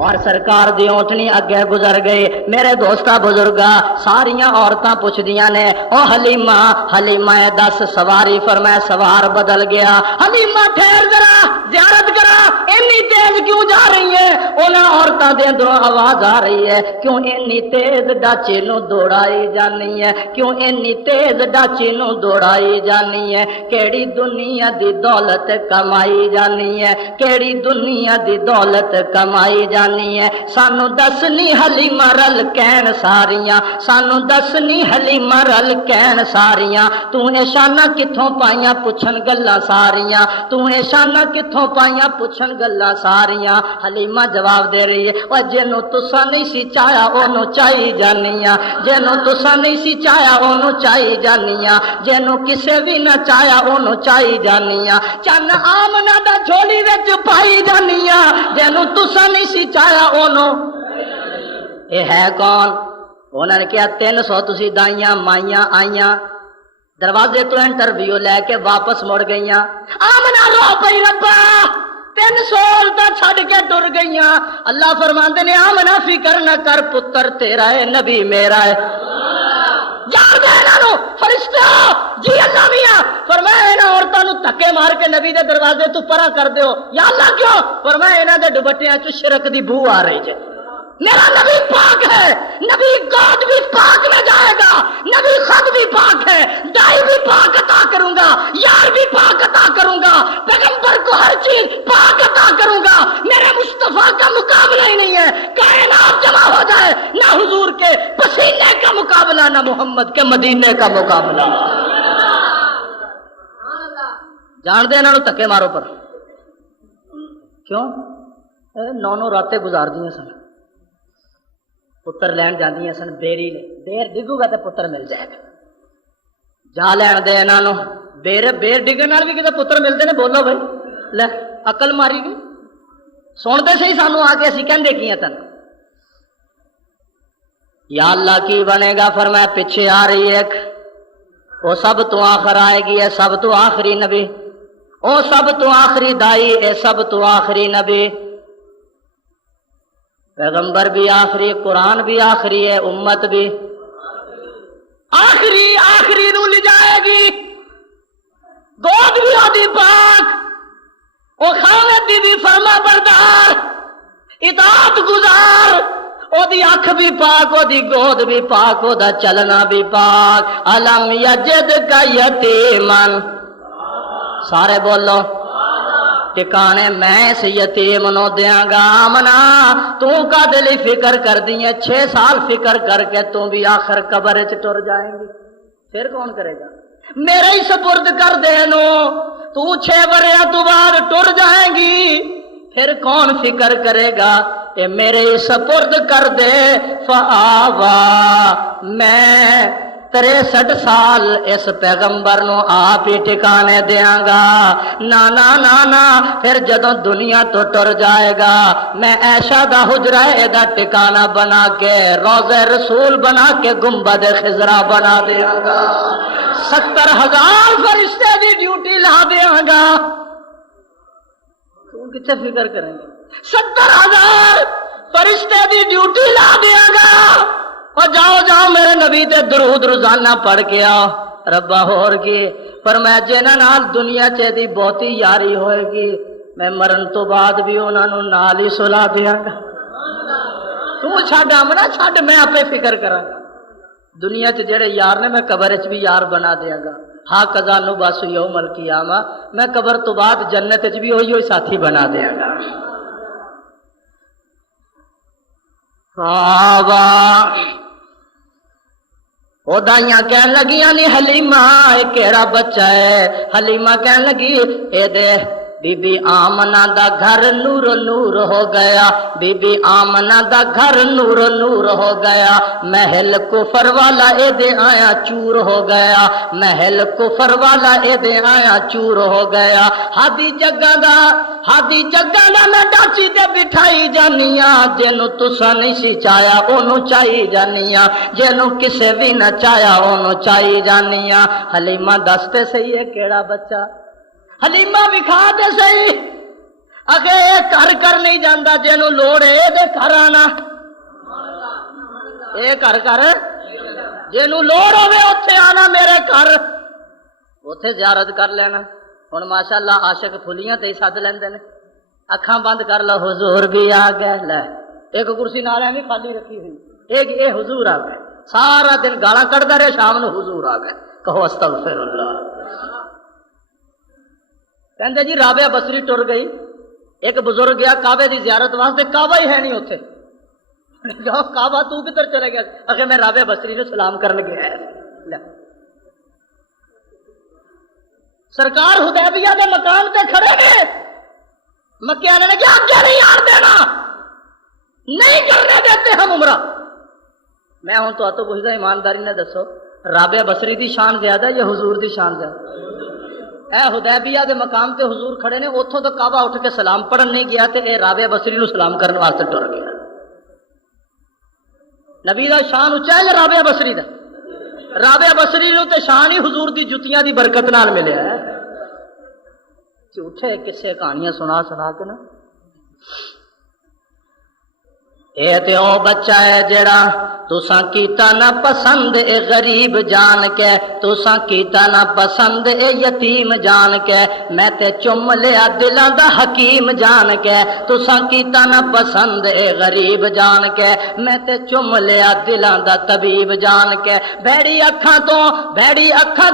اور سرکار دی اونٹنی اگے گزر گئی. میرے دوستا بزرگا ساریاں عورتاں پوچھدیاں نے او حلیمہ حلیمہ دس سواری؟ فرمایا سوار بدل گیا. حلیمہ ٹھہر ذرا زیارت کرا اتنی تیز کیوں جا رہی ہے؟ انہاں عورتاں دے اندروں آواز آ رہی ہے کیوں اتنی تیز ڈاچے نو دوڑائی جانی ہے؟ کیوں اتنی تیز ڈاچے نو دوڑائی جانی ہے؟ کیڑی دنیا دی دولت کمائی جانی ہے؟ کیڑی دنیا دی دولت کمائی جانی ہے؟ سانو دسنی حلیمہ رل کہن ساریاں، سانو دسنی حلیمہ رل کہن ساریاں. تو اے شانہ کتھوں پائیاں پوچھن گلاں ساریاں، تو اے شانہ کتھوں پائیاں پوچھن گلاں ساریاں. حلیمہ جواب دے رہی ہے او جنوں تساں نہیں سی چاہیا اونوں چاہی جانیاں، جنوں تساں نہیں سی چاہیا اونوں چاہی جانیاں، جنوں کسے بھی نہ چاہیا اونوں چاہی جانیاں. چن آمنہ دا جھولی وچ پائی جانیاں، جنوں تساں نہیں سی چاہیا اونوں. اے ہے کون؟ انہوں نے کہا 300 تسی دائیاں مائیاں آئیاں دروازے تو انٹرویو لے کے واپس مڑ گئیاں. آمنہ رو پئی ربا 300 عورتاں چھڈ کے ٹر گئیاں. اللہ فرماندے نے آمنہ فکر نہ کر پتر تیرا ہے نبی میرا ہے. جان دے انہاں فرشتہ جی اللہ میاں فرمایا انہاں عورتاں نو دھکے مار کے نبی دے دروازے تو پرا کر دیو. یا اللہ کیوں؟ فرمایا انہاں دے دوپٹیاں چ شرک دی بو آ رہی ہے. میرا نبی پاک ہے، نبی گود بھی پاک میں جائے گا، نبی خود بھی پاک ہے، دائی بھی پاک عطا کروں گا، یار بھی پاک عطا کروں گا، پیغمبر کو ہر چیز پاک عطا کروں گا. میرے مصطفیٰ کا مقابلہ ہی نہیں ہے. کائنات جمع ہو جائے نہ حضور کے پسینے کا مقابلہ نہ محمد کے مدینے کا مقابلہ. جان دے انہوں نے تکے مارو پر کیوں؟ 9 راتیں گزار دیاں سن، پتر لین جاندیاں سن. بیری لے بیر ڈگو گا تو پتر مل جائے گا. جا لین دے انہوں بیر ڈگن نال بھی کتے پتر ملتے نے. بولو بھائی لے عقل ماری گئی. سنتے صحیح سانو آ کے اسی کہندے کی تن. یا اللہ کی بنے گا؟ فرمایا پیچھے آ رہی ہے ایک، وہ سب تو آخر آئے گی، ہے سب تو آخری نبی، او سب تو آخری دائی، اے سب تو آخری نبی. پیغمبر بھی آخری، قرآن بھی آخری ہے، امت بھی آخری. آخری نو لے جائے گی. گود بھی آدھی پاک، او خالد دی بھی فرما بردار اطاعت گزار. او دی اکھ بھی پاک، او دی گود بھی پاک، او دا چلنا بھی پاک. علم یجد کا یتیمن، سارے بولو ٹکانے میں اس یتیم نو دیاں گا. آمنا تو کا دلی فکر کر دیئے 6 سال فکر کر کے تو بھی آخر قبر چ ٹر جائیں گی. پھر کون کرے گا؟ میرے ہی سپرد کر دے نو. تو 6 بریا تو بعد ٹر جائیں گی، پھر کون فکر کرے گا؟ اے میرے ہی سپرد کر دے. فآوا میں 63 سال اس پیغمبر نو آپ ہی ٹکانے دیاں گا. نانا نانا پھر جدوں دنیا تو ٹر جائے گا میں عائشہ دا حجرہ دا ٹکانہ بنا کے روضہ رسول بنا کے گنبد خضرا بنا دیاں گا. 70,000 فرشتے دی ڈیوٹی لا دیاں گا. تو کتنے فکر کریں گے؟ 70,000 فرشتے دی ڈیوٹی لا دیاں گا. اور جاؤ جاؤ میرے نبی تے درود روزانہ پڑھ کے آؤ. ربا ہور کی فرمایا جنہاں نال دنیا چ دی بہتی یاری ہوئے گی میں مرن تو بعد بھی انہاں نو نال ہی سلا دیاں گا. تو چھڈ آمنا چھڈ، میں آپے فکر کراں گا. دنیا چ جڑے یار نے میں قبر چ بھی یار بنا دیاں گا. ہاں قضا نو بس یوم القیامہ میں قبر تو بعد جنت چ بھی ہوئی ساتھی بنا دیاں گا. وہ دائیاں کہن لگیاں نی حلیمہ اے کیڑا بچہ ہے؟ حلیمہ کہن لگی اے دے بی بی آمنہ دا گھر نور نور ہو گیا، بی بی آمنہ دا گھر نور نور ہو گیا. محل کفر والا اے دے آیا چور ہو گیا، محل کفر والا اے دے آیا چور ہو گیا. ہادی جگہ دا میں ڈاچی تے بٹھائی جانیاں. جنوں تساں نہیں سی چاہیا اونوں چاہی جانیاں، جنوں کسے بھی نہ چاہیا اونوں چاہی جانیاں. حلیمہ دستے صحیح ہے کیڑا بچہ؟ حلیمہ وکھا دے صحیح. اگے یہ کر نہیں جانا جنوں لوڑ ہے دے گھر آنا یہ کر جنوں لوڑ ہوے اوتھے آنا میرے گھر اوتھے زیارت کر لینا ہن ماشاءاللہ عاشق پھلیاں تے سد لیندے نے اکھاں بند کر لو حضور بھی آ گئے لے ایک کرسی نال ایویں خالی رکھی ہوئی ایک اے حضور آ گئے سارا دن گالاں کڈدا رہے شام نو حضور آ گئے کہو استغفر اللہ کہندے جی رابعہ بصری ٹر گئی ایک بزرگ گیا کعبے دی زیارت واسطے کعبہ ہی ہے نہیں اوتھے جاؤ کعبہ تو کدھر چلے گیا اگے میں رابعہ بصری نو سلام کرن گیا لے سرکار حدیبیہ دے مقام تے کھڑے گئے مکے والے نے کہا آگے نہیں آن دینا نہیں کرنے دیتے ہم عمرہ میں ہوں تو پوچھتا ایمانداری نے دسو رابعہ بصری دی شان زیادہ یا حضور دی شان زیادہ اے حدیبیہ دے مقام تے حضور کھڑے نے اتھوں تو کعبہ اٹھ کے سلام پڑھن نہیں گیا تے اے رابعہ بصری نو سلام کرنے واسطے ٹر گیا نبی دا شان اچا ہے یا رابعہ بصری دا رابعہ بصری نو تے شان ہی حضور دی جتیاں دی برکت نال ملیا ہے جھوٹے کسے کہانیاں سنا کے نا اے تے او بچہ ہے جڑا تساں کیتا نہ پسند اے غریب جان کے تساں کیتا نہ پسند اے یتیم جان کے میں تے چم لیا دلاں دا حکیم جان کے تساں کیتا نہ پسند اے غریب جان کے میں تے چم لیا دلاں دا طبیب جان کے بھڑی اکھاں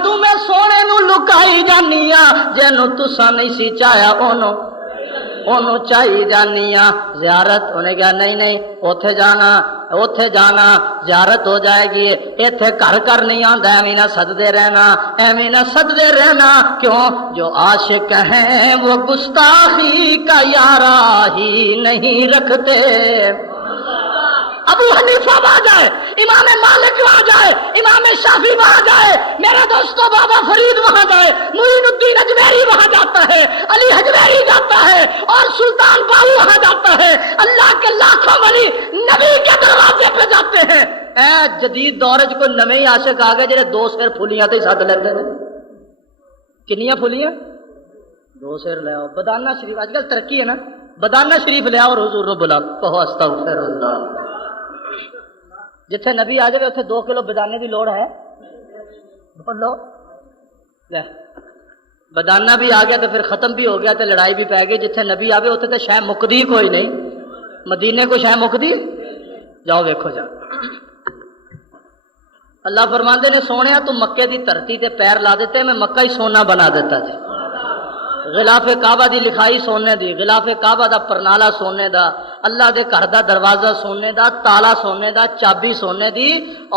تو میں سونے نو لکائی جانی ہاں جنوں تساں نہیں سی چاہیا انہوں چاہی جانی ہاں زیارت انہیں کہا نہیں اوتھے جانا زیارت ہو جائے گی ایتھے کر نہیں آندا ایویں نہ سددے رہنا کیوں جو عاشق ہیں وہ گستاخی کا یارا ہی نہیں رکھتے ابو حنیفہ وہاں جائے امام مالک وہاں جائے امام شافعی وہاں جائے میرے دوستو بابا فرید وہاں جائے معین الدین اجمیری وہاں جاتا ہے علی حجویری جاتا ہے اور سلطان باہو وہاں جاتا ہے اللہ کے لاکھوں ولی نبی کے دروازے پہ جاتے ہیں اے جدید دور وچ کوئی نویں عاشق آ گئے جڑے دو سیر پھلیاں تے سد لیندے نے کنیاں پھلیاں دو سیر لے آؤ بدانہ شریف اج کل ترقی ہے نا بدانہ شریف لے آؤ اور حضور رو بلا کہو استغفر اللہ جتھے نبی آ جائے اتنے 2 کلو بدانے دی لوڑ ہے بولو بدانہ بھی آ گیا تو پھر ختم بھی ہو گیا تو لڑائی بھی پی گئی جتھے نبی آوے اتنے تو شہ مکدی کوئی نہیں مدینے کو شہ مکدی جاؤ ویکھو جاؤ اللہ فرماندے نے سونیا تو مکے دی دھرتی تے پیر لا دیتے میں مکہ ہی سونا بنا دیتا جی غلاف کعبہ دی لکھائی سونے دی غلاف کعبہ دا پرنالا سونے دا اللہ دے گھر دا دروازہ سونے دا تالا سونے دا چابی سونے دی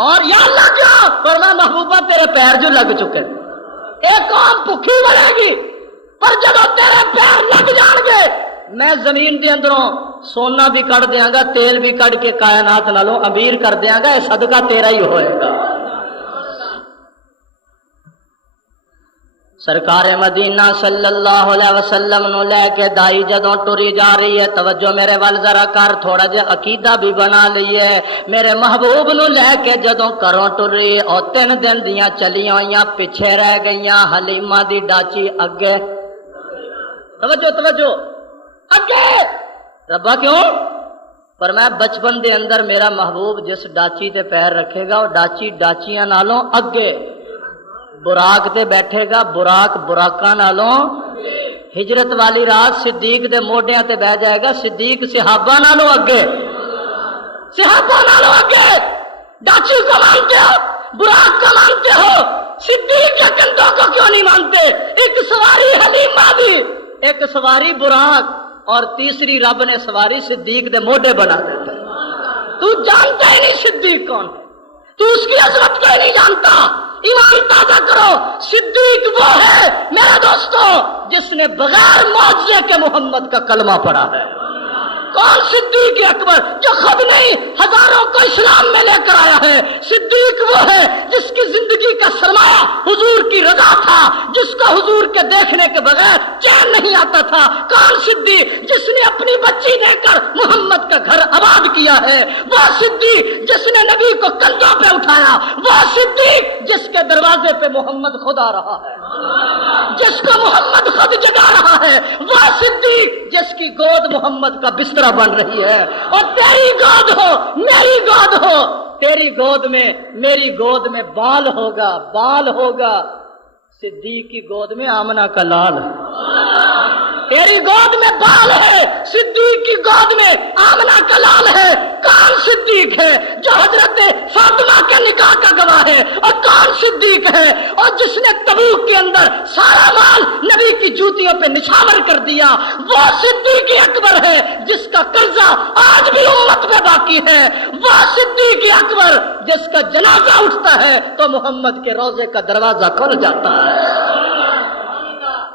اور یا اللہ کیا فرمایا محبوبہ تیرے پیر جو لگ چکے ایک قوم بھوکی مرے گی پر جب تیرے پیر لگ جان گے میں زمین دے اندروں سونا بھی کٹ دیاں گا تیل بھی کٹ کے کائنات نالوں امیر کر دیاں گا یہ صدقہ تیرا ہی ہوئے گا سرکار مدینہ صلی اللہ علیہ وسلم نو لے کے دائی جدوں ٹری جا رہی ہے توجہ میرے وال ذرا کر تھوڑا جا عقیدہ بھی بنا لیے میرے محبوب نو لے کے جدوں کروں ٹری اور 3 دن دیاں چلیاں ہوئیاں پیچھے رہ گئیاں حلیمہ دی ڈاچی اگے توجہ اگے ربا کیوں پر میں بچپن دے اندر میرا محبوب جس ڈاچی تے پیر رکھے گا وہ ڈاچیاں نالوں اگے براق تے بیٹھے گا براقاں نالوں ہجرت والی رات صدیق دے موڈیاں تے بہ جائے گا صدیق صحابہ نالوں اگے ڈاچی کو مانتے ہو براق کو مانتے ہو صدیق کے کندھوں کو کیوں نہیں مانتے ایک سواری حلیمہ بھی ایک سواری براق اور تیسری رب نے سواری صدیق دے موڈے بنا دیتے تو جانتا ہی نہیں صدیق کون ہے تو اس کی عظمت کو نہیں جانتا ایمان تازہ کرو صدیق وہ ہے میرا دوستو جس نے بغیر معجزے کے محمد کا کلمہ پڑھا ہے کون صدیق اکبر جو خود نہیں ہزاروں کو اسلام میں لے کر آیا ہے صدیق وہ ہے جس کی زندگی کا سرمایہ حضور کی رضا تھا جس کو حضور کے دیکھنے کے بغیر چین نہیں آتا تھا کون صدیق جس نے اپنی بچی دے کر محمد کا گھر آباد کیا ہے، وہ صدیق جس نے نبی کو کندھوں پہ اٹھایا، وہ صدیق جس کے دروازے پہ محمد خود آ رہا ہے، جس کو محمد خود جگا رہا ہے، وہ صدیق جس کی گود محمد کا بستر بن رہی ہے۔ اور تیری گود ہو، میری گود ہو، تیری گود میں میری گود میں بال ہوگا، بال ہوگا، صدیق کی گود میں آمنہ کا لال ہے۔ تیری گود میں بال ہے، صدیق کی گود میں آمنہ کا لال ہے۔ کون صدیق ہے؟ جو حضرت فاطمہ کے نکاح کا گواہ ہے۔ اور کون صدیق ہے؟ اور جس نے تبوک کے اندر سارا مال نبی کی جوتیوں پہ نچھاور کر دیا، وہ صدیق اکبر ہے جس کا قرضہ آج بھی امت میں باقی ہے۔ وہ صدیق اکبر جس کا جنازہ اٹھتا ہے تو محمد کے روضے کا دروازہ کھل جاتا ہے۔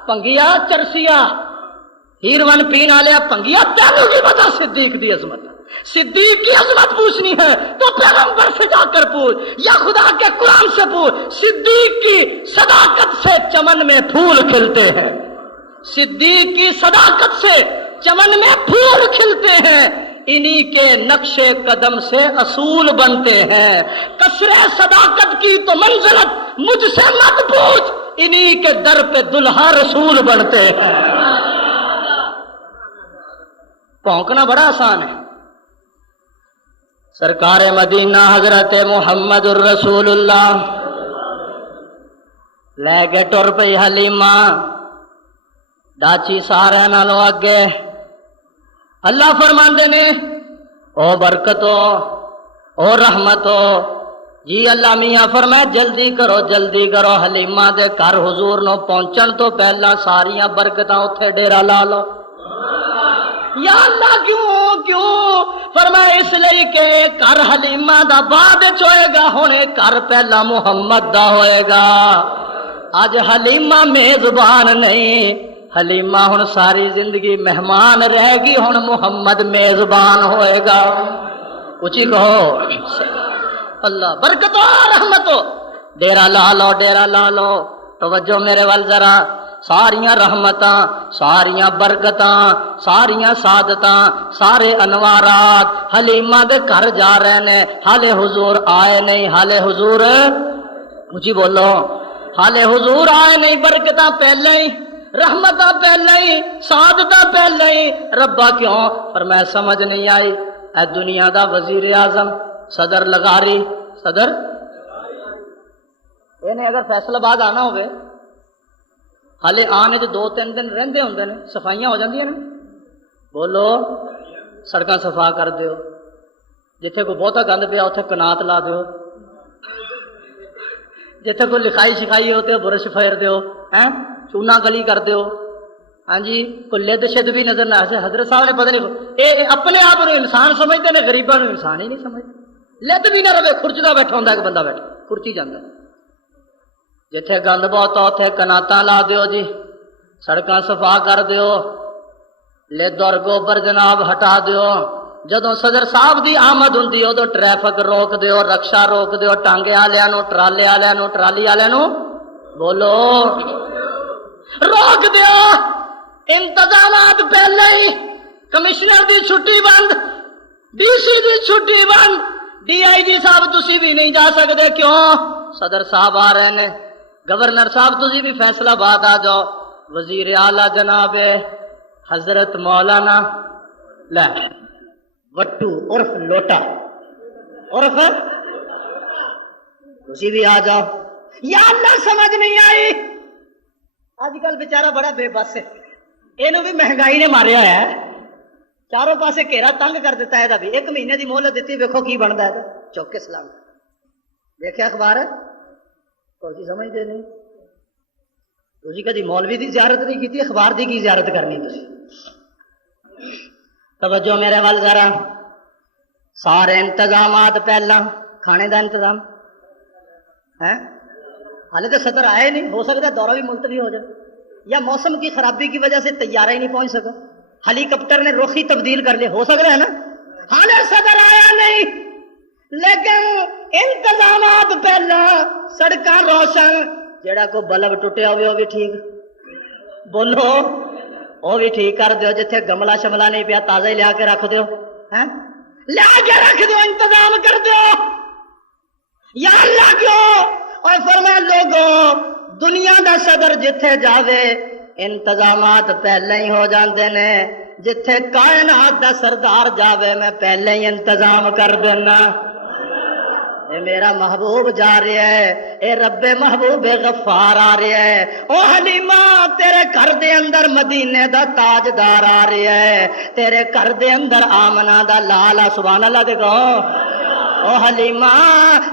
پنگیا چرسیا ہیروان پین آلیا پنگیا تینوں کی بتا صدیق دی عظمت، صدیق کی عظمت پوچھنی ہے تو پیغمبر سے جا کر پوچھ یا خدا کے قرآن سے پوچھ۔ صدیق کی صداقت سے چمن میں پھول کھلتے ہیں، صدیق کی صداقت سے چمن میں پھول کھلتے ہیں، انہی کے نقش قدم سے اصول بنتے ہیں۔ کثر صداقت کی تو منزلت مجھ سے مت پوچھ، انہی کے در پہ دلہا رسول بنتے ہیں۔ پونکنا بڑا آسان ہے۔ سرکار مدینہ حضرت محمد الرسول اللہ لے کے ٹر پئی حلیمہ ڈاچی سارے نالوں اگے۔ اللہ فرماندے نے او برکتو او رحمتو، جی اللہ میاں فرمائے جلدی کرو، حلیمہ دے گھر حضور نو پہنچن تو پہلا ساریاں برکتاں اتھے ڈیرا لا لو۔ یا اللہ کیوں فرمائے اس لئی کہ گھر حلیمہ دا بعد ہوئے گا، ہونے گھر پہلا محمد دا ہوئے گا۔ آج حلیمہ میزبان نہیں، حلیمہ ہن ساری زندگی مہمان رہے گی، ہن محمد میزبان ہوئے گا۔ اچھی کہو اللہ برکتو رحمتو۔ ڈیرا لا لو، توجہ میرے وال ذرا۔ ساریاں رحمتاں، ساریاں برکتاں، ساریاں سعادتاں، سارے انوارات حلیمہ دے گھر جا رہے نے۔ حالے حضور آئے نہیں، حالے حضور مجھے بولو، حالے حضور آئے نہیں۔ برکتاں پہلے ہی، رحمتاں پہلے ہی، سعادتاں پہلے ہی۔ ربا کیوں؟ پر میں سمجھ نہیں آئی۔ اے دنیا دا وزیر اعظم صدر لغاری، صدر انہیں اگر فیصلہ باد آنا ہوئے حالے آنے جو 2-3 دن رہندے ہوندے نے، صفائیاں ہو جاندیاں نا۔ بولو سڑکاں صفا کر دیو، جتھے کوئی بہتا گند پیا اتھے کنات لا دیو، جتھے کوئی لکھائی شکھائی ہوتے برش پھیر دیو، چونا گلی کر دیو۔ ہاں جی، کوئی لد شد بھی نظر نہ آئے۔ حضرت صاحب نے پتہ نہیں اے اپنے آپ کو انسان سمجھتے نے، غریباں نو انسان ہی نہیں سمجھتے۔ لد بھی نہ رہے، خرچدا بیٹھا ہوندا ایک بندہ بیٹھا کھرچی جاندا ہے۔ جتھے گند بہت اتھے کناتاں لا دیو جی، سڑکاں صفا کر دیو، لد اور گوبر جناب ہٹا دیو۔ جدوں صدر صاحب دی آمد ہوندی ادو ٹریفک روک دیو، رکشا روک دیو، ٹانگے والےاں نو، ٹرالے والےاں نو، ٹرالی والےاں نو بولو روک دیو۔ انتظامات پہلے ہی، کمشنر دی چھٹی بند، ڈی سی دی چھٹی بند، ڈی آئی جی صاحب تسی بھی نہیں جا سکتے۔ کیوں؟ صدر صاحب آ رہے نے، گورنر صاحب تسی بھی فیصلہ باد آ جاؤ۔ وزیر اعلیٰ جناب حضرت مولانا لے وٹو عرف لوٹا عرف تسی بھی آ جاؤ۔ یا اللہ سمجھ نہیں آئی۔ آج کل بیچارہ بڑا بے بس ہے، اینو بھی مہنگائی نے ماریا ہے، چاروں پاسے گھیرا تنگ کر دیتا ہے۔ بھی 1 مہینے دی مہلت دیتی، ویکھو کی بنتا ہے۔ چوکے سلام دیکھا اخبار ہے، کوئی سمجھتے نہیں۔ تسی کدی مولوی دی زیارت نہیں کی، اخبار دی کی زیارت کرنی تسی؟ توجہ میرے وال ذرا۔ سارے انتظامات پہلا، کھانے دا انتظام ہے، حالے تو صدر آئے نہیں، ہو سکتا دورہ بھی ملتوی ہو جائے، یا موسم کی خرابی کی وجہ سے طیارہ ہی نہیں پہنچ سکا، ہیلی کاپٹر نے رخ ہی تبدیل کر لیا، ہو سکتا ہے نا۔ حالے صدر آیا نہیں، لیکن انتظامات پہلا، سڑکاں روشن، جیڑا کو بلب ٹوٹیا ہوئے وہ بھی ٹھیک، بولو وہ بھی ٹھیک کر دیو، جتھے گملہ شملہ نہیں پیا تازہ ہی لیا کے رکھ دیو۔ لا کے رکھ دو، انتظام کر دو۔ یا اللہ کیوں؟ اور فرمایا لوگوں دنیا دا صدر جتھے جاوے انتظامات پہلے ہی ہو جاندے نے، جتھے کائنات دا سردار جاوے میں پہلے ہی انتظام کر دینا۔ اے میرا محبوب جا رہا ہے، اے رب محبوب غفار آ رہا ہے۔ او حلیمہ تیرے گھر دے اندر مدینے دا تاجدار آ رہا ہے، تیرے گھر دے اندر آمنہ دا لالا، سبحان اللہ دیکھو۔ او حلیمہ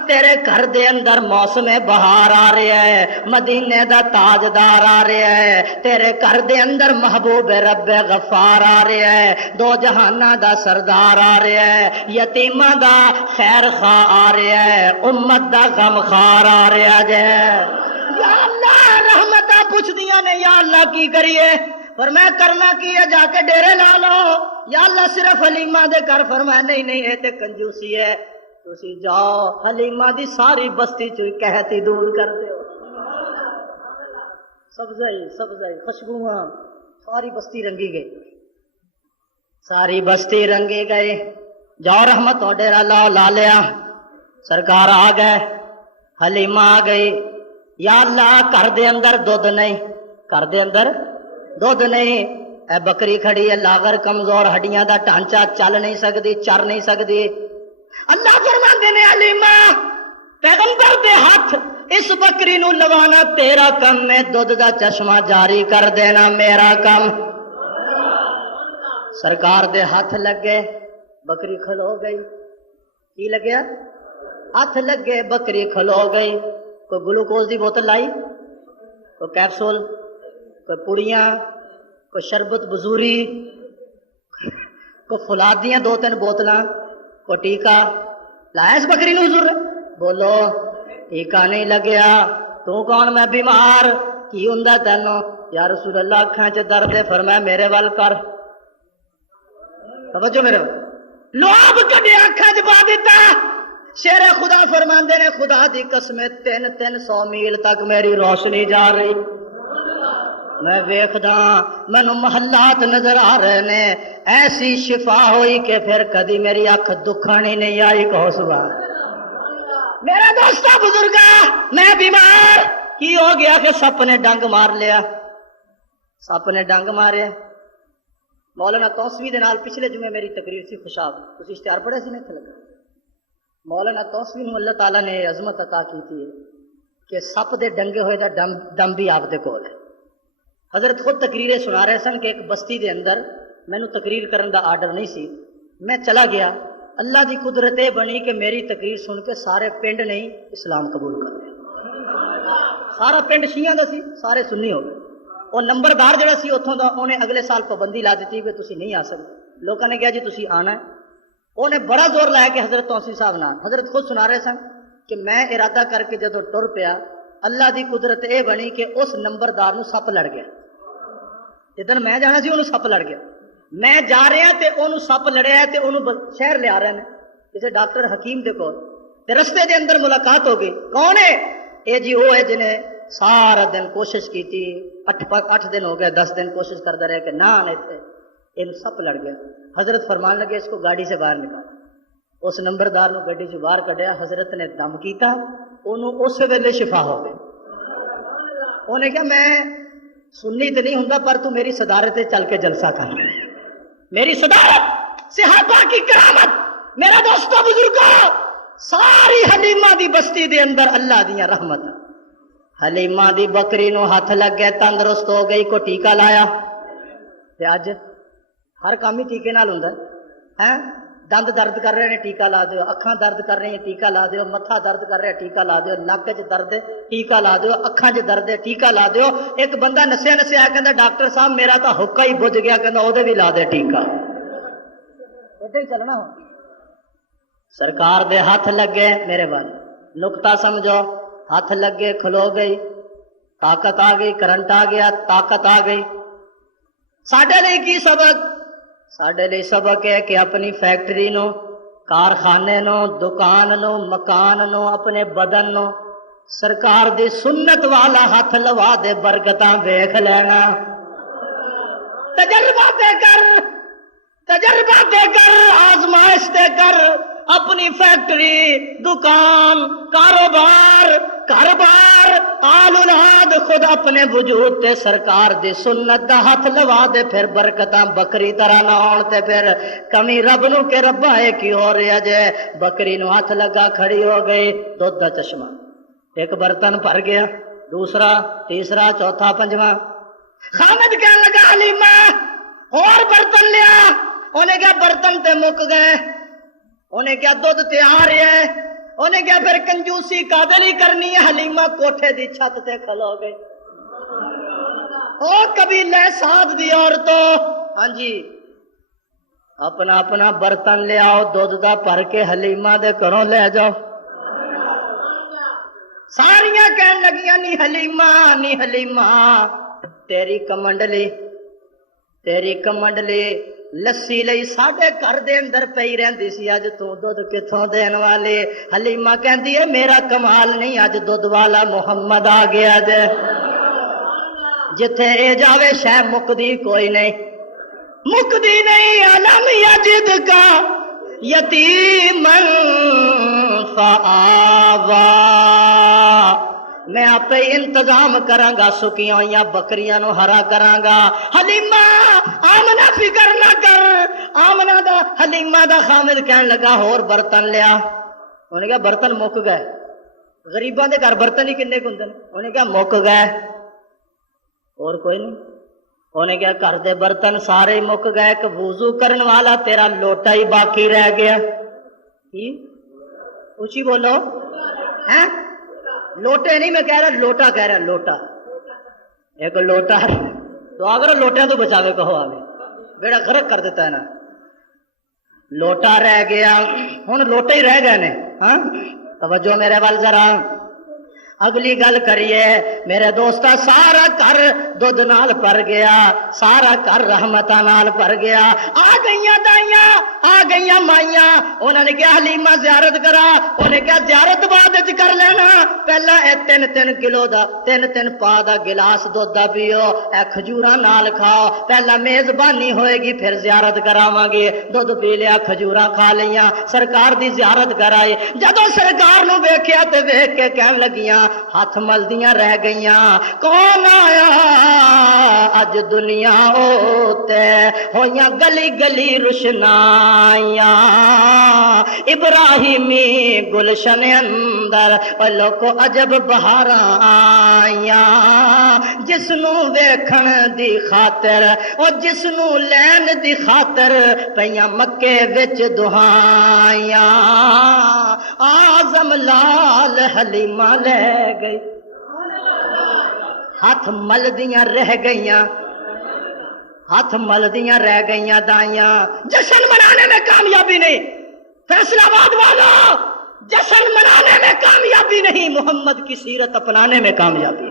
تیرے گھر دے اندر موسم بہار آ رہا ہے، مدینے دا تاجدار آ رہا ہے، تیرے گھر دے اندر محبوب رب غفار آ رہا ہے، دو جہاناں دا سردار آ رہا ہے، یتیماں دا خیر خواہ آ رہا ہے، امت دا غم خار آ رہا جے۔ یا اللہ رحمتاں پوچھ دیاں نے، یا اللہ کی کریے؟ فرمایا کرنا کی ہے، جا کے ڈیرے لا لو۔ یا اللہ صرف حلیمہ دے کر، فرمایا نہیں نہیں یہ تے کنجوسی ہے، تسی جاؤ حلیمہ دی ساری بستی چوئی کہتی دور کر دیو۔ سبزائی خوشبوواں ساری بستی رنگی گئی، ساری بستی رنگی گئی۔ جاؤ رحمت اور ڈیرا لاؤ، لا لیا۔ سرکار آ گئے، حلیمہ آ گئی۔ یا اللہ گھر دے اندر دودھ نہیں، گھر دے اندر دودھ نہیں، اے بکری کھڑی ہے لاغر کمزور، ہڈیاں دا ڈھانچہ چل نہیں سکتی، چر نہیں سکتی۔ اللہ فرماندے نے حلیمہ پیغمبر دے ہاتھ اس بکری نو لوانا تیرا کم میں، دودھ دا چشمہ جاری کر دینا میرا کم۔ سرکار دے ہاتھ لگے، بکری کھلو گئی۔ کی لگیا؟ ہاتھ لگے، بکری کھلو گئی۔ کوئی گلوکوز دی بوتل لائی، کوئی کیپسول، کوئی پڑیاں، کوئی شربت بزوری، کوئی فولاد دیاں دو تین بوتلاں، کوئی ٹیکا لایا اس بکری نو حضور؟ بولو ٹیکا نہیں لگیا۔ تو کون؟ میں بیمار۔ کی ہوندا تینوں؟ یا رسول اللہ اکھاں چ درد ہے۔ فرمایا میرے وال کر، توجہ میرے وال۔ لواب کڈیا اکھاں چ پا دیتا۔ شیر خدا فرماندے نے خدا دی قسم 300 میل تک میری روشنی جا رہی، میں ویکھدا مینوں محلات نظر آ رہے نے، ایسی شفا ہوئی کہ پھر کدی میری اکھ دکھن ہی نہیں آئی۔ کہو سبحان میرا دوستا بزرگا، میں بیمار۔ کی ہو گیا کہ سپ نے ڈنگ مار لیا، سپ نے ڈنگ ماریا۔ مولانا توسوی دے نال پچھلے جمعے میری تقریر سی خوشاب، تسی اشتہار پڑھے سی؟ نہیں لگا؟ مولانا توسوی نو اللہ تعالیٰ نے عظمت عطا کی تھی کہ سپ دے ڈنگے ہوئے دا دم بھی آپ دے کول ہے۔ حضرت خود تقریریں سنا رہے سن کہ ایک بستی دے اندر مینوں تقریر کرن دا آرڈر نہیں سی، میں چلا گیا۔ اللہ دی قدرت یہ بنی کہ میری تقریر سن کے سارے پنڈ نہیں اسلام قبول کر لیا۔ سارا پنڈ شیعہ دا سی، سارے سنی ہو گئے۔ اور نمبردار جڑا سی اتوں دا انہیں اگلے سال پابندی لا دیتی کہ تسی نہیں آ سکتے۔ لوگوں نے کہا جی تسی آنا ہے۔ انہیں بڑا زور لایا کہ حضرت توسیع صاحب نہ، حضرت خود سنا رہے سن کہ میں ارادہ کر کے جدو ٹر پیا، اللہ دی قدرت یہ بنی کہ اس نمبردار نو سپ لڑ گیا۔ جدن میں جانا سی انہوں سپ لڑ گیا، میں جا رہا تے انہوں سپ لڑیا تے انہوں شہر لیا رہے ہیں کسی ڈاکٹر حکیم دے کول، تے رستے دے اندر ملاقات ہو گئی۔ کون ہے؟ اے جی وہ ہے جنہیں سارا دن کوشش کی تھی، 8 دن ہو گئے، 10 دن کوشش کرتا رہے کہ نہ آنے تھے، یہ سپ لڑ گیا۔ حضرت فرمان لگے اس کو گاڑی سے باہر نکال۔ اس نمبردار نو گاڑی سے باہر کڈیا، حضرت نے دم کیتا، انہوں اس ویلے شفا ہو گئی۔ انہیں کہا میں سنی تو نہیں ہوں پر تو میری صدارت چل کے جلسہ کر، میری صدارت، صحابہ کی کرامت، میرا دوستو بزرگو، ساری حلیمہ دی بستی دے اندر اللہ دیا رحمت۔ حلیمہ دی بکری نو ہاتھ لگ گئے، تندرست ہو گئی، کو ٹیکا لایا۔ تے اج ہر کام ہی ٹیکے نال ہوندا ہے۔ دند درد کر رہے ہیں ٹیکا لا دیو، اکھاں درد کر رہے ہیں ٹیکا لا دیو، متھا درد کر رہے ہیں ٹیکا لا دیو، نک چ درد ہے ٹیکا لا دیو، اکھاں چ درد ہے ٹیکا لا دیو۔ ایک بندہ نسیا نسیا کہندا ڈاکٹر صاحب میرا تو حکا ہی بج گیا، کہندا او دے بھی لا دے ٹیکا۔ ایسے ہی چلنا ہو۔ سرکار دے ہاتھ لگے میرے وال، نقطہ سمجھو، ہاتھ لگے، کھلو گئی، طاقت آ گئی، کرنٹ آ گیا، طاقت آ گئی۔ ساڈے لئی کی سبق؟ ساڈے لئی سبق ہے کہ اپنی فیکٹری نو، کارخانے نو، دکان نو، مکان نو، اپنے بدن نو سرکار دی سنت والا ہاتھ لوا دے، برکتاں ویکھ لینا، تجربہ تے کر۔ تجربہ دے کر آزمائش دے کر اپنی فیکٹری دکان کاروبار کاروبار آل اولاد خود اپنے وجود تے سرکار دی سنت دا ہاتھ لوا دے پھر برکتاں بکری طرح نہ ہون تے پھر کمی رب نو کہ ربا اے کی ہو رہا جے بکری نو ہاتھ لگا کھڑی ہو گئی دودھ دا چشمہ ایک برتن بھر گیا دوسرا تیسرا چوتھا پنجواں خامد کہنے لگا حلیمہ اور برتن لیا انہیں کیا برتن تے مک گئے انہیں کیا دودھ تیار ہے انہیں کیا پھر کنجوسی قابلی کرنی ہے حلیمہ کوٹھے دی چھت تے کھلو گئی او کبھی لے ساتھ دی عورتوں ہاں جی اپنا اپنا برتن لے آؤ دودھ دا بھر کے حلیمہ دے گھروں لے جاؤ ساریاں کہن لگیاں نی حلیمہ تیری کمنڈلی لسی لئی ساڈے گھر دے اندر پئی رہندی سی اج تو دودھ کتھوں دین والے حلیمہ کہندی ہے میرا کمال نہیں اج دودھ والا محمد آ گیا جے جتھے اے جاوے شے مکدی کوئی نہیں علم یجد کا یتیمن فآوا میں آپ انتظام کراں گا سکیاں ہوئیاں بکریاں نو ہرا کراں گا حلیمہ آمنہ فکر نہ کر آمنہ دا حلیمہ دا خامد کہن لگا اور برتن لیا انہوں نے کہا برتن مک گئے غریباں دے گھر برتن ہی کنے کندے انہوں نے کہا مک گئے اور کوئی نہیں انہوں نے کہا گھر دے برتن سارے مک گئے ایک وضو کرن والا تیرا لوٹا ہی باقی رہ گیا اونچی بولو ہیں لوٹے نہیں میں کہہ رہا لوٹا کہہ رہا لوٹا ایک لوٹا تو اگر لوٹے تو بچاوے کہو آگے بیڑا غرق کر دیتا ہے نا لوٹا رہ گیا ہن لوٹے ہی رہ گئے نے ہاں توجہ میرے وال ذرا اگلی گل کریے میرے دوستا سارا گھر دودھ نال بھر گیا سارا گھر رحمتاں نال بھر گیا آ گئیاں دائیاں آ گئیاں مائیاں انہوں نے کیا حلیمہ زیارت کرا انہیں کیا زیارت بعد وچ کر لینا پہلا اے 3 کلو دا 3 پا دا گلاس دودھ دا پیو اے کھجوراں نال کھاؤ پہلا میزبانی ہوئے گی پھر زیارت کراواں گے دودھ پی لیا کھجوراں کھا لیاں سرکار دی زیارت کرائی جدوں سرکار نو ویکھیا تے ویکھ کے کہن لگیاں ہاتھ ملدیاں رہ گئیاں کون آیا اج دنیا ہوتے ہویاں گلی گلی روشنائیاں ابراہیمی گلشن اندر لوکو عجب بہاراں آئیاں جسنوں ویکھن دی خاطر او جسنوں لین دی خاطر پیاں مکے وچ دہائیاں آزم لال حلیمہ لے گئی ہاتھ ملدیاں رہ گئیاں ہاتھ ملدیاں رہ گئیاں دائیاں جشن منانے میں کامیابی نہیں فیصلہ آباد والوں جشن منانے میں کامیابی نہیں محمد کی سیرت اپنانے میں کامیابی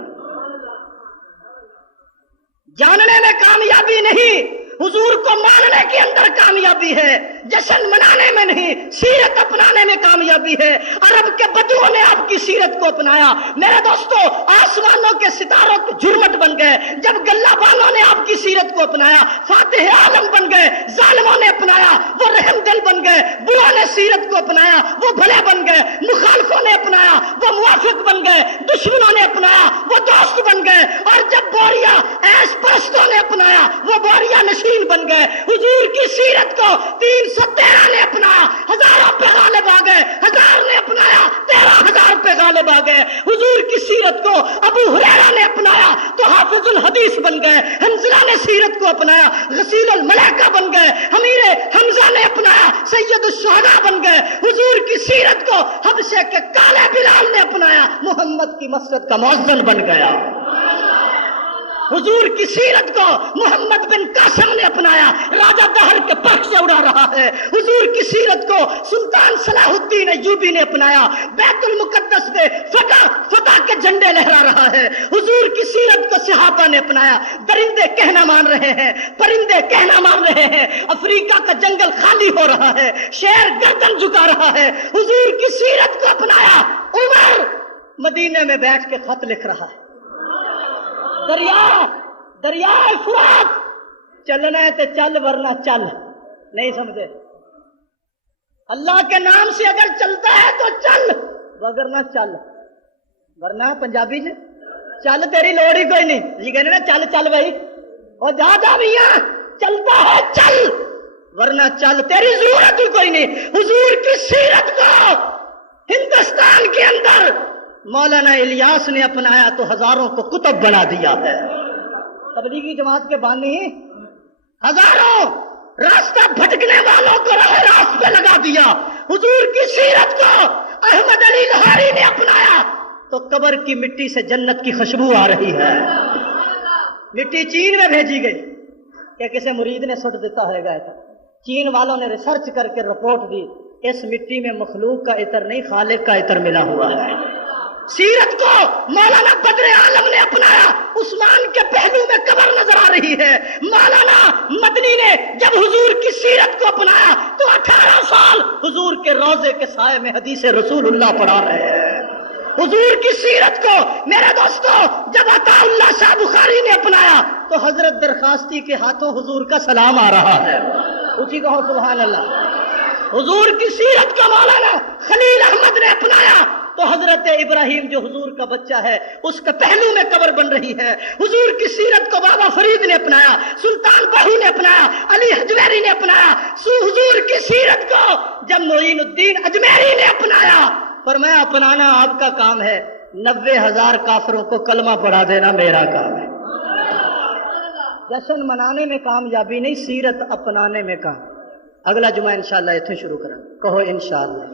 جاننے میں کامیابی نہیں حضور کو ماننے کے اندر کامیابی ہے جشن منانے میں نہیں سیرت اپنانے میں کامیابی ہے عرب کے بدوؤں نے آپ کی سیرت کو اپنایا میرے دوستو آسمانوں کے ستاروں کو جھرمٹ بن گئے جب گلہ بانوں نے آپ کی سیرت کو اپنایا فاتح عالم بن گئے ظالموں نے اپنایا وہ رحم دل بن گئے بروں نے سیرت کو اپنایا وہ بھلے بن گئے مخالفوں نے اپنایا وہ موافق بن گئے دشمنوں نے اپنایا وہ دوست بن گئے اور جب بوریا ایس پرستوں نے اپنایا وہ بوریا نشین بن گئے حضور کی سیرت کو 313 نے اپنایا ہزاروں پہ غالب آ گئے 1000 نے اپنایا 13000 پہ غالب آ گئے حضور کی سیرت کو ابو ہریرہ نے اپنایا تو حافظ الحدیث بن گئے حنظلہ نے سیرت کو اپنایا غسیل الملائکہ بن گئے امیر حمزہ نے اپنایا سید الشہداء بن گئے حضور کی سیرت کو حبشے کے کالے بلال نے اپنایا محمد کی مسجد کا مؤذن بن گیا حضور کی سیرت کو محمد بن قاسم نے اپنایا راجہ دہر کے پرخ سے اڑا رہا ہے حضور کی سیرت کو سلطان صلاح الدین ایوبی نے اپنایا بیت المقدس میں فتح کے جھنڈے لہرا رہا ہے حضور کی سیرت کو صحابہ نے اپنایا درندے کہنا مان رہے ہیں پرندے کہنا مان رہے ہیں افریقہ کا جنگل خالی ہو رہا ہے شیر گردن جھکا رہا ہے حضور کی سیرت کو اپنایا عمر مدینے میں بیٹھ کے خط لکھ رہا ہے دریا فرات چلنا ہے تے چل ورنہ چل نہیں سمجھے؟ اللہ کے نام سے اگر چلتا ہے تو چل، وگرنہ چل، ورنہ پنجابی جی چل تیری لوڑ ہی کوئی نہیں، یہ کہنے نا چل چل بھائی، اور جا جا بھیا چلتا ہے چل، ورنہ چل تیری ضرورت ہی کوئی نہیں۔ حضور کی سیرت کو ہندوستان کے اندر مولانا الیاس نے اپنایا تو ہزاروں کو کتب بنا دیا ہے۔ تبلیغی جماعت کے بانی ہزاروں راستہ بھٹکنے والوں کو راہ راست پہ لگا دیا۔ حضور کی سیرت کو احمد علی لہاری نے اپنایا تو قبر کی مٹی سے جنت کی خوشبو آ رہی ہے۔ مٹی چین میں بھیجی گئی کہ کسی مرید نے سٹ دیتا ہے گا، چین والوں نے ریسرچ کر کے رپورٹ دی، اس مٹی میں مخلوق کا عطر نہیں خالق کا عطر ملا ہوا ہے۔ سیرت کو مولانا بدر عالم نے اپنایا، عثمان کے پہلو میں قبر نظر آ رہی ہے۔ مولانا مدنی نے جب حضور کی سیرت کو اپنایا تو 18 سال حضور کے روضے کے سائے میں حدیث رسول اللہ پڑھا رہے ہیں۔ حضور کی سیرت کو میرے دوستو جب عطا اللہ شاہ بخاری نے اپنایا تو حضرت درخواستی کے ہاتھوں حضور کا سلام آ رہا ہے۔ اونچی کہو سبحان اللہ۔ حضور کی سیرت کا مولانا خلیل احمد نے اپنایا تو حضرت ابراہیم جو حضور کا بچہ ہے اس کے پہلو میں قبر بن رہی ہے۔ حضور کی سیرت کو بابا فرید نے اپنایا، سلطان بہو نے اپنایا، علی حجویری نے اپنایا۔ حضور کی سیرت کو جب معین الدین اجمیری نے اپنایا، فرمایا اپنانا آپ کا کام ہے، 90,000 کافروں کو کلمہ پڑھا دینا میرا کام ہے۔ جشن منانے میں کامیابی نہیں، سیرت اپنانے میں کام۔ اگلا جمعہ انشاءاللہ اتنے شروع کریں، کہو انشاءاللہ۔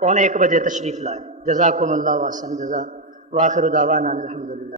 1:15 تشریف لائے۔ جزاکم اللہ واحسن جزا، وآخر دعوانا الحمدللہ۔